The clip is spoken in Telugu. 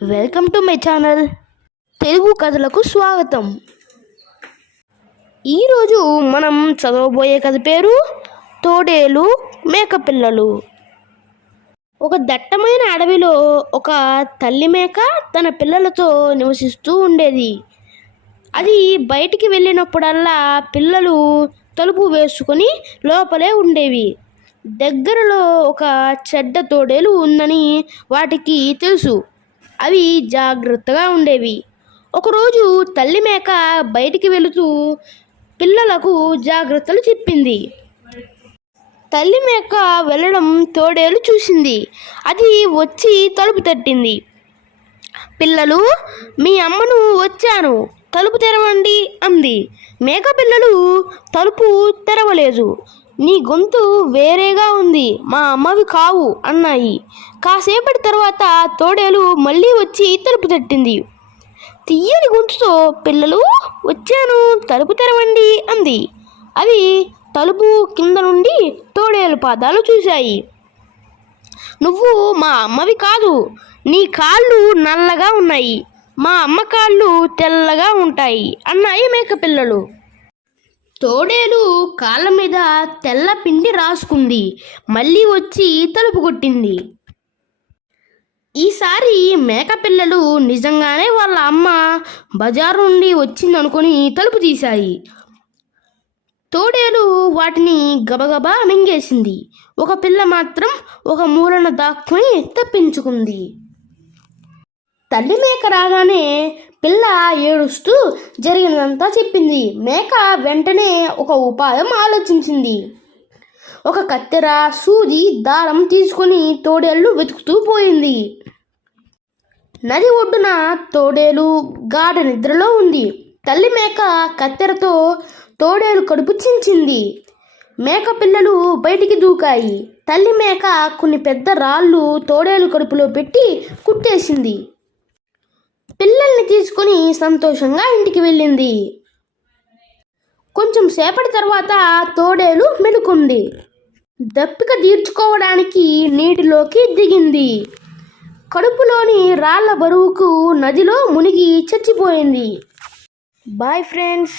Welcome to my channel Telugu కథలకు స్వాగతం. ఈరోజు మనం చదవబోయే కథ పేరు తోడేలు మేకపిల్లలు. ఒక దట్టమైన అడవిలో ఒక తల్లి మేక తన పిల్లలతో నివసిస్తూ ఉండేది. అది బయటికి వెళ్ళినప్పుడల్లా పిల్లలు తలుపు వేసుకొని లోపలే ఉండేవి. దగ్గరలో ఒక చెడ్డ తోడేలు ఉందని వాటికి తెలుసు. అవి జాగ్రత్తగా ఉండేవి. ఒకరోజు తల్లి మేక బయటికి వెళుతూ పిల్లలకు జాగ్రత్తలు చెప్పింది. తల్లి మేక వెళ్ళడం తోడేలు చూసింది. అది వచ్చి తలుపు తట్టింది. పిల్లలు మీ అమ్మను వచ్చాను. తలుపు తెరవండి అంది. మేక పిల్లలు తలుపు తెరవలేదు. నీ గొంతు వేరేగా ఉంది మా అమ్మవి కావు అన్నాయి. కాసేపటి తర్వాత తోడేలు మళ్ళీ వచ్చి తలుపు తట్టింది. తీయని గొంతుతో పిల్లలు వచ్చాను తలుపు తెరవండి అంది. అవి తలుపు కింద నుండి తోడేలు పాదాలు చూశాయి. నువ్వు మా అమ్మవి కాదు నీ కాళ్ళు నల్లగా ఉన్నాయి మా అమ్మ కాళ్ళు తెల్లగా ఉంటాయి అన్నాయి మేక పిల్లలు తోడేలు కాళ్ళ మీద తెల్ల పిండి రాసుకుంది. మళ్ళీ వచ్చి తలుపు కొట్టింది. ఈసారి మేకపిల్లలు నిజంగానే వాళ్ళ అమ్మ బజారు నుండి వచ్చిందనుకొని తలుపు తీశాయి. తోడేలు వాటిని గబగబా మింగేసింది. ఒక పిల్ల మాత్రం ఒక మూలన దాక్కుని తప్పించుకుంది. తల్లి మేక రాగానే పిల్ల ఏడుస్తూ జరిగినదంతా చెప్పింది. మేక వెంటనే ఒక ఉపాయం ఆలోచించింది. ఒక కత్తెర సూది దారం తీసుకొని తోడేళ్ళు వెతుకుతూ పోయింది. నది ఒడ్డున తోడేలు గాఢ నిద్రలో ఉంది. తల్లి మేక కత్తెరతో తోడేలు కడుపు చించింది. మేక పిల్లలు బయటికి దూకాయి. తల్లి మేక కొన్ని పెద్ద రాళ్ళు తోడేలు కడుపులో పెట్టి కుట్టేసింది. పిల్లల్ని తీసుకొని సంతోషంగా ఇంటికి వెళ్ళింది. కొంచెం సేపటి తర్వాత తోడేలు మెలుకుంది. దప్పిక తీర్చుకోవడానికి నీటిలోకి దిగింది. కడుపులోని రాళ్ళ బరువుకు నదిలో మునిగి చచ్చిపోయింది. Bye friends